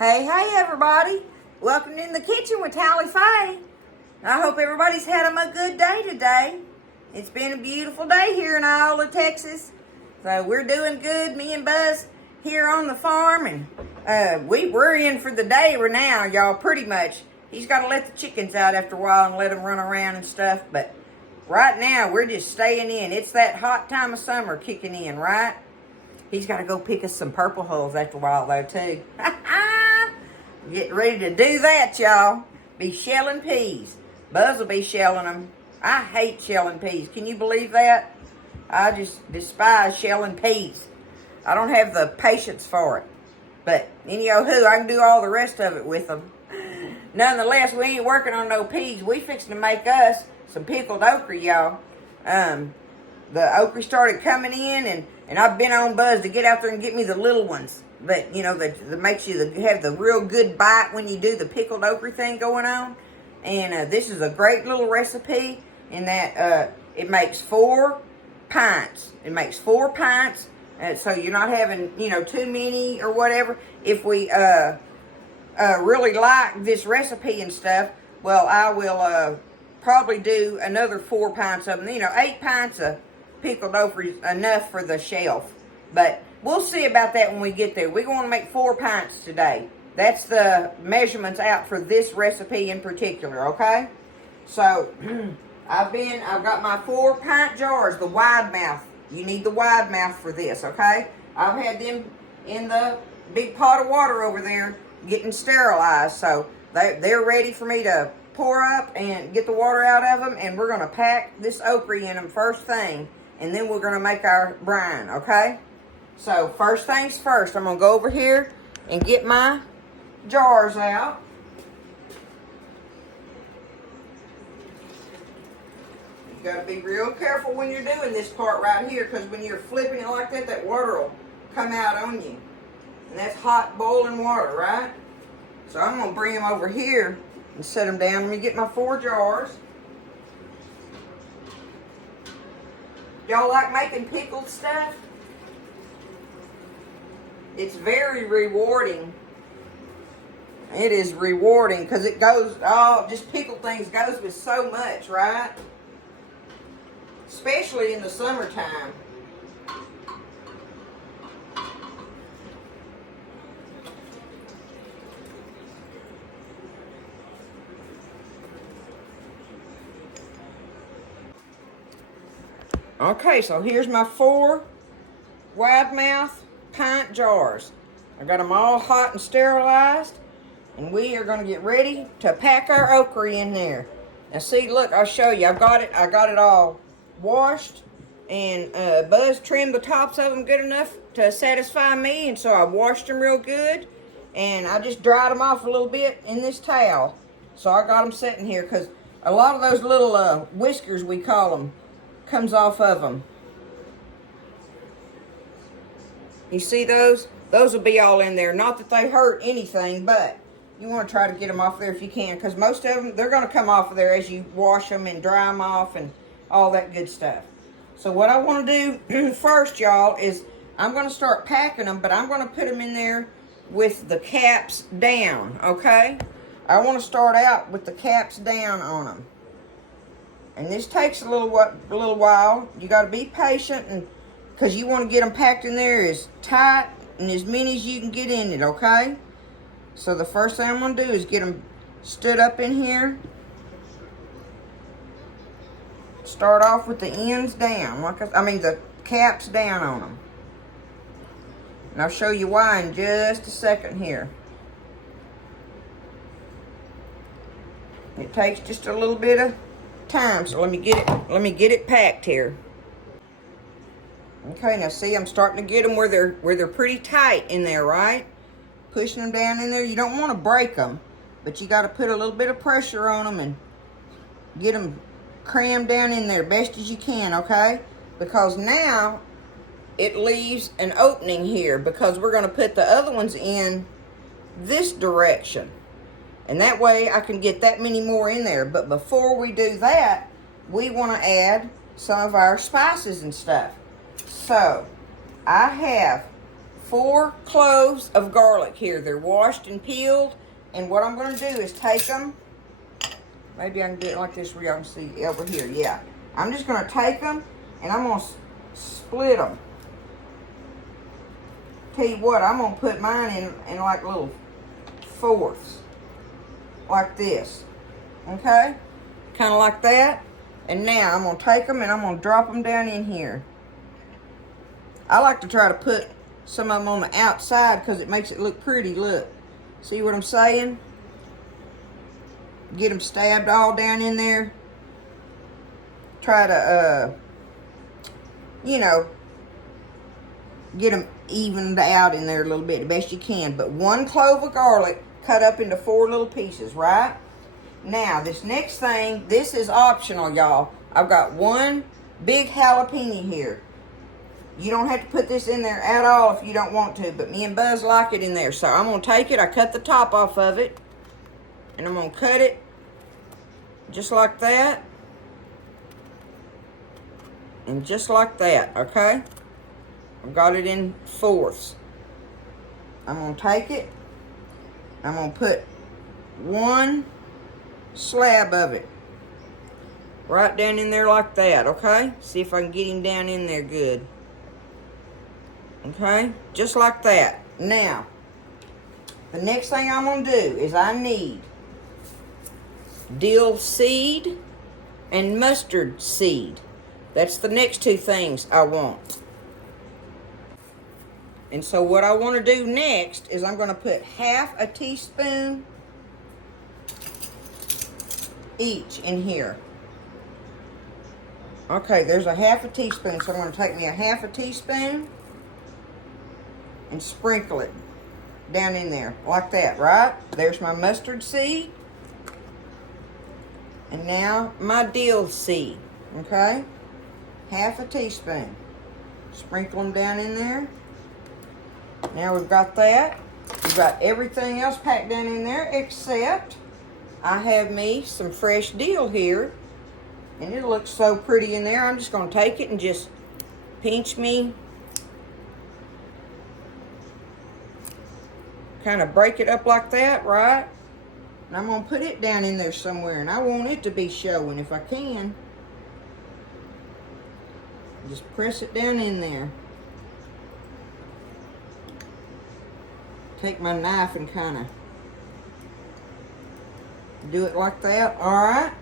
Hey everybody. Welcome in the kitchen with Tally Faye. I hope everybody's had a good day today. It's been a beautiful day here in Iola, Texas. So we're doing good, me and Buzz here on the farm. And we're in for the day right now, y'all, pretty much. He's got to let the chickens out after a while and let them run around and stuff. But right now, we're just staying in. It's that hot time of summer kicking in, right? He's got to go pick us some purple hulls after a while, though, too. Get ready to do that, y'all. Be shelling peas. Buzz will be shelling them. I hate shelling peas. Can you believe that? I just despise shelling peas. I don't have the patience for it. But anyhow, I can do all the rest of it with them. Nonetheless, we ain't working on no peas. We fixing to make us some pickled okra, y'all. The okra started coming in, and I've been on Buzz to get out there and get me the little ones. But, you know, that makes you have the real good bite when you do the pickled okra thing going on. And this is a great little recipe in that it makes 4 pints. It makes 4 pints, so you're not having, too many or whatever. If we really like this recipe and stuff, well, I will probably do another 4 pints of them. 8 pints of pickled okra is enough for the shelf. But we'll see about that when we get there. We're going to make 4 pints today. That's the measurements out for this recipe in particular, okay? So, I've got my 4 pint jars, the wide mouth. You need the wide mouth for this, okay? I've had them in the big pot of water over there getting sterilized. So, they're ready for me to pour up and get the water out of them. And we're going to pack this okra in them first thing. And then we're going to make our brine, okay? So, first things first, I'm going to go over here and get my jars out. You got to be real careful when you're doing this part right here, because when you're flipping it like that, that water will come out on you. And that's hot boiling water, right? So, I'm going to bring them over here and set them down. Let me get my 4 jars. Y'all like making pickled stuff? It's very rewarding. It is rewarding because it goes, just pickled things goes with so much, right? Especially in the summertime. Okay, so here's my 4 wide mouth pint jars. I got them all hot and sterilized, and we are going to get ready to pack our okra in there. Now see, look, I'll show you. I got it all washed, and Buzz trimmed the tops of them good enough to satisfy me, and so I washed them real good, and I just dried them off a little bit in this towel. So I got them sitting here because a lot of those little whiskers, we call them, comes off of them. You see those? Those will be all in there. Not that they hurt anything, but you want to try to get them off there if you can, because most of them, they're going to come off of there as you wash them and dry them off and all that good stuff. So what I want to do first, y'all, is I'm going to start packing them, but I'm going to put them in there with the caps down, okay? I want to start out with the caps down on them. And this takes a little while. You got to be patient, and because you want to get them packed in there as tight and as many as you can get in it, okay? So the first thing I'm going to do is get them stood up in here. Start off with the ends down, the caps down on them. And I'll show you why in just a second here. It takes just a little bit of time, so let me get it packed here. Okay, now see, I'm starting to get them where they're pretty tight in there, right? Pushing them down in there. You don't want to break them, but you got to put a little bit of pressure on them and get them crammed down in there best as you can, okay? Because now it leaves an opening here, because we're going to put the other ones in this direction. And that way I can get that many more in there. But before we do that, we want to add some of our spices and stuff. So, I have 4 cloves of garlic here. They're washed and peeled. And what I'm going to do is take them. Maybe I can do it like this where y'all can see over here. Yeah. I'm just going to take them and I'm going to split them. Tell you what, I'm going to put mine in like little fourths. Like this. Okay? Kind of like that. And now I'm going to take them and I'm going to drop them down in here. I like to try to put some of them on the outside because it makes it look pretty. Look. See what I'm saying? Get them stabbed all down in there. Try to, you know, get them evened out in there a little bit, the best you can. But 1 clove of garlic cut up into 4 little pieces, right? Now, this next thing, this is optional, y'all. I've got 1 big jalapeno here. You don't have to put this in there at all if you don't want to, but me and Buzz like it in there. So I'm going to take it, I cut the top off of it, and I'm going to cut it just like that. And just like that, okay? I've got it in fourths. I'm going to take it, I'm going to put 1 slab of it right down in there like that, okay? See if I can get him down in there good. Okay, just like that. Now, the next thing I'm going to do is I need dill seed and mustard seed. That's the next 2 things I want. And so what I want to do next is I'm going to put half a teaspoon each in here. Okay, there's a half a teaspoon, so I'm going to take me a half a teaspoon and sprinkle it down in there like that, right? There's my mustard seed. And now my dill seed, okay? Half a teaspoon. Sprinkle them down in there. Now we've got that. We've got everything else packed down in there except I have me some fresh dill here. And it looks so pretty in there. I'm just going to take it and just pinch me. Kind of break it up like that, right? And I'm going to put it down in there somewhere. And I want it to be showing if I can. Just press it down in there. Take my knife and kind of do it like that. Alright.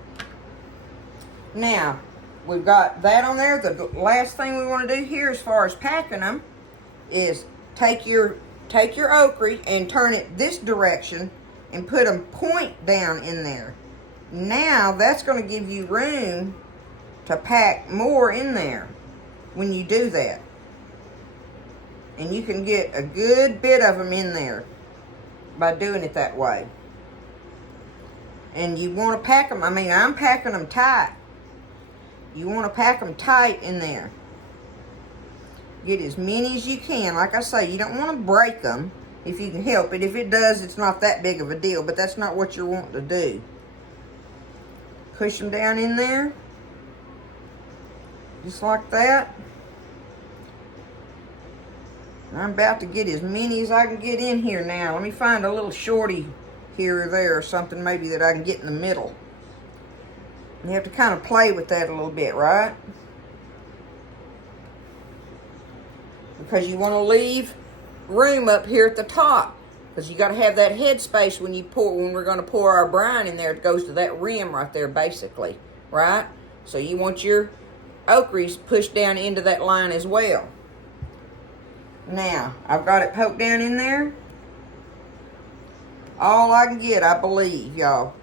Now, we've got that on there. The last thing we want to do here as far as packing them is take your okra and turn it this direction and put them point down in there. Now, that's going to give you room to pack more in there when you do that. And you can get a good bit of them in there by doing it that way. And you want to pack them, I mean, I'm packing them tight. You want to pack them tight in there. Get as many as you can. Like I say, you don't want to break them if you can help it. If it does, it's not that big of a deal, but that's not what you're wanting to do. Push them down in there. Just like that. I'm about to get as many as I can get in here now. Let me find a little shorty here or there or something maybe that I can get in the middle. You have to kind of play with that a little bit, right? Because you want to leave room up here at the top. Because you got to have that head space when we're going to pour our brine in there. It goes to that rim right there, basically, right? So you want your okras pushed down into that line as well. Now, I've got it poked down in there. All I can get, I believe, y'all.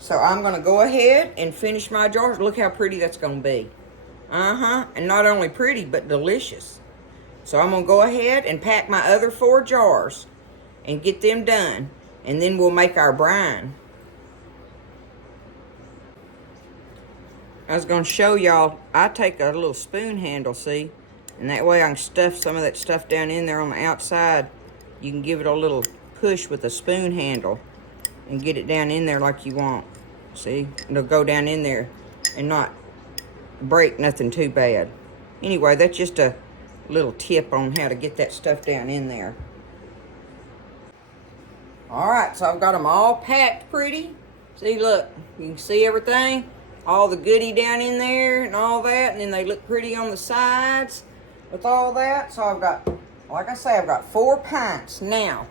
So I'm going to go ahead and finish my jars. Look how pretty that's going to be. And not only pretty, but delicious. So I'm going to go ahead and pack my other 4 jars and get them done. And then we'll make our brine. I was going to show y'all, I take a little spoon handle, see? And that way I can stuff some of that stuff down in there on the outside. You can give it a little push with a spoon handle and get it down in there like you want. See? It'll go down in there and not break nothing too bad. Anyway, that's just a little tip on how to get that stuff down in there. All right, so I've got them all packed pretty. See, look, you can see everything, all the goodie down in there and all that, and then they look pretty on the sides with all that. So I've got, like I say, I've got 4 pints. Now,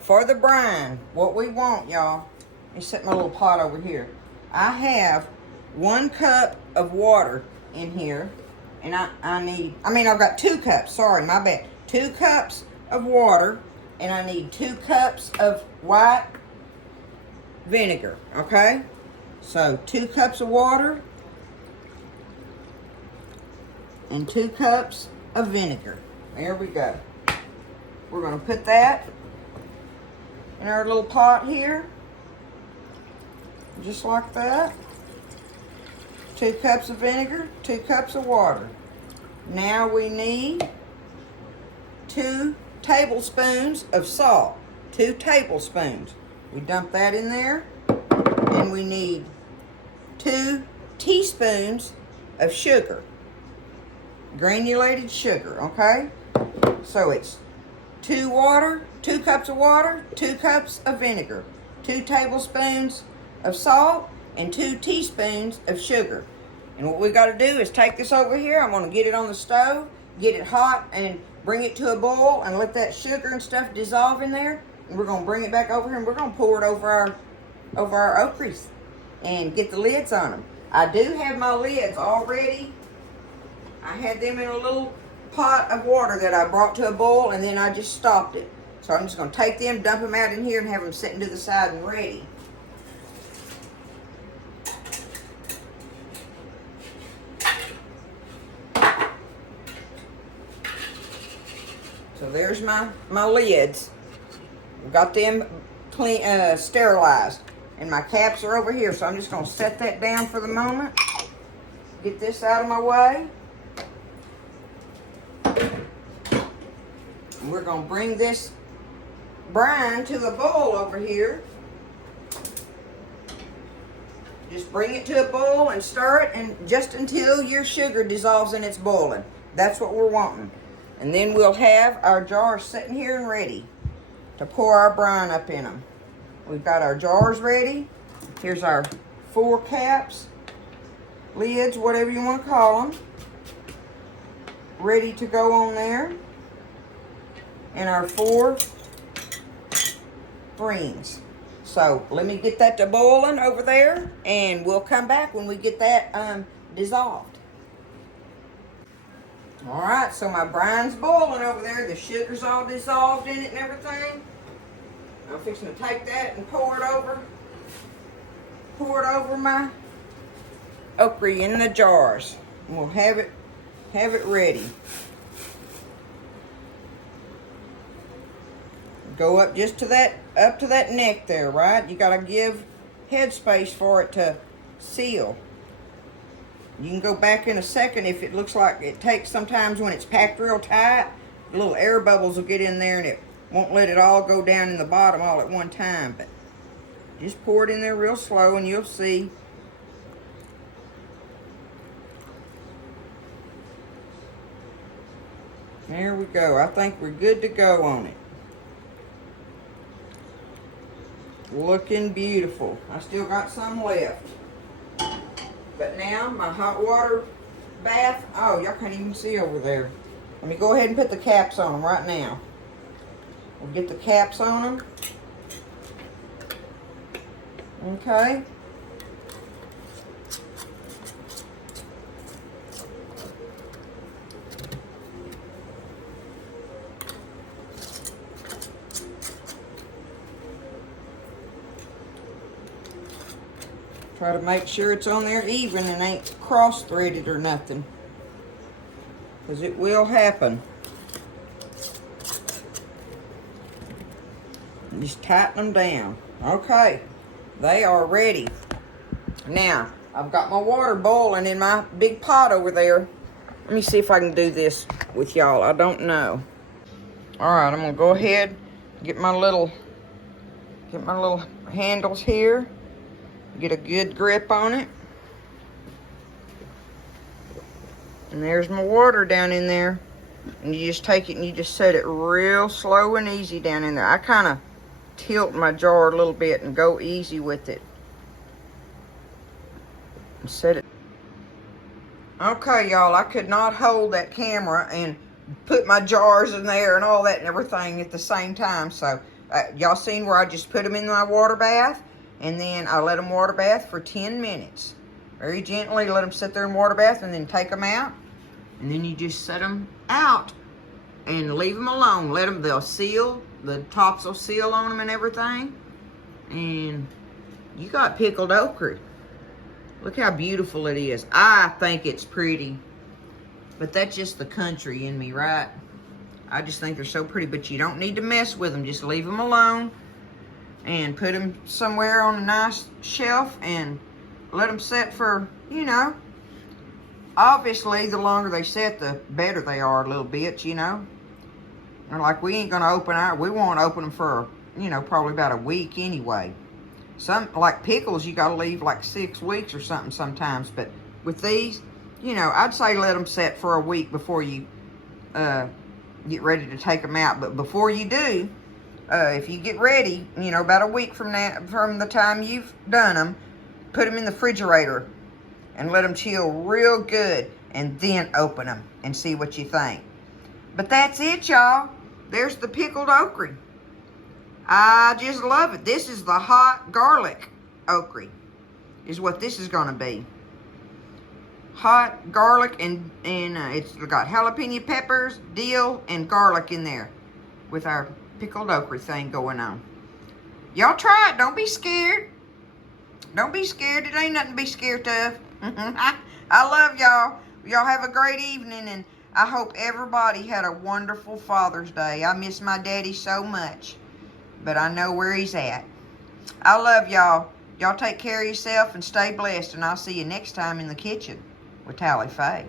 for the brine, what we want, y'all, let me set my little pot over here. I have 1 cup of water in here, and I've got 2 cups, sorry, my bad. 2 cups of water, and I need 2 cups of white vinegar, okay? So 2 cups of water and 2 cups of vinegar. There we go. We're going to put that in our little pot here, just like that. 2 cups of vinegar, 2 cups of water. Now we need 2 tablespoons of salt. 2 tablespoons. We dump that in there. And we need 2 teaspoons of sugar. Granulated sugar, okay? So it's 2 cups of water, 2 cups of vinegar, 2 tablespoons of salt, and 2 teaspoons of sugar. And what we got to do is take this over here. I'm going to get it on the stove, get it hot, and bring it to a boil, and let that sugar and stuff dissolve in there. And we're going to bring it back over here, and we're going to pour it over our okras and get the lids on them. I do have my lids already. I had them in a little pot of water that I brought to a boil, and then I just stopped it. So I'm just going to take them, dump them out in here, and have them sitting to the side and ready. So there's my lids. We've got them clean, sterilized. And my caps are over here. So I'm just going to set that down for the moment. Get this out of my way. And we're going to bring this brine to the boil over here. Just bring it to a boil and stir it, and just until your sugar dissolves and it's boiling. That's what we're wanting. And then we'll have our jars sitting here and ready to pour our brine up in them. We've got our jars ready. Here's our 4 caps, lids, whatever you want to call them, ready to go on there. And our 4 rings. So let me get that to boiling over there, and we'll come back when we get that dissolved. All right, so my brine's boiling over there. The sugar's all dissolved in it and everything. I'm fixing to take that and pour it over my okra in the jars. And we'll have it ready. Go up just to that neck there, right? You gotta give headspace for it to seal. You can go back in a second if it looks like it takes. Sometimes when it's packed real tight, the little air bubbles will get in there and it won't let it all go down in the bottom all at one time. But just pour it in there real slow and you'll see. There we go. I think we're good to go on it. Looking beautiful. I still got some left. But now my hot water bath, oh, y'all can't even see over there. Let me go ahead and put the caps on them right now. We'll get the caps on them. Okay. Try to make sure it's on there even and ain't cross-threaded or nothing, because it will happen. Just tighten them down. Okay, they are ready. Now, I've got my water boiling in my big pot over there. Let me see if I can do this with y'all. I don't know. All right, I'm gonna go ahead, get my little handles here. Get a good grip on it. And there's my water down in there. And you just take it and you just set it real slow and easy down in there. I kind of tilt my jar a little bit and go easy with it. And set it. Okay, y'all, I could not hold that camera and put my jars in there and all that and everything at the same time. So, y'all seen where I just put them in my water bath, and then I let them water bath for 10 minutes. Very gently let them sit there in water bath, and then take them out. And then you just set them out and leave them alone. Let them, they'll seal, the tops will seal on them and everything. And you got pickled okra. Look how beautiful it is. I think it's pretty. But that's just the country in me, right? I just think they're so pretty. But you don't need to mess with them. Just leave them alone. And put them somewhere on a nice shelf. And let them set for, you know. Obviously, the longer they set, the better they are a little bit, you know. And like, we ain't going to open we won't open them for, you know, probably about a week anyway. Some, like pickles, you got to leave like 6 weeks or something sometimes. But with these, you know, I'd say let them set for a week before you get ready to take them out. But before you do, if you get ready, you know, about a week from the time you've done them, put them in the refrigerator and let them chill real good. And then open them and see what you think. But that's it, y'all. There's the pickled okra. I just love it. This is the hot garlic okra, is what this is going to be. Hot garlic, and it's got jalapeno peppers, dill, and garlic in there with our pickled okra thing going on. Y'all try it. Don't be scared. Don't be scared. It ain't nothing to be scared of. I love y'all. Y'all have a great evening, and I hope everybody had a wonderful Father's Day. I miss my daddy so much, but I know where he's at. I love y'all. Y'all take care of yourself and stay blessed, and I'll see you next time in the kitchen with Tally Faye.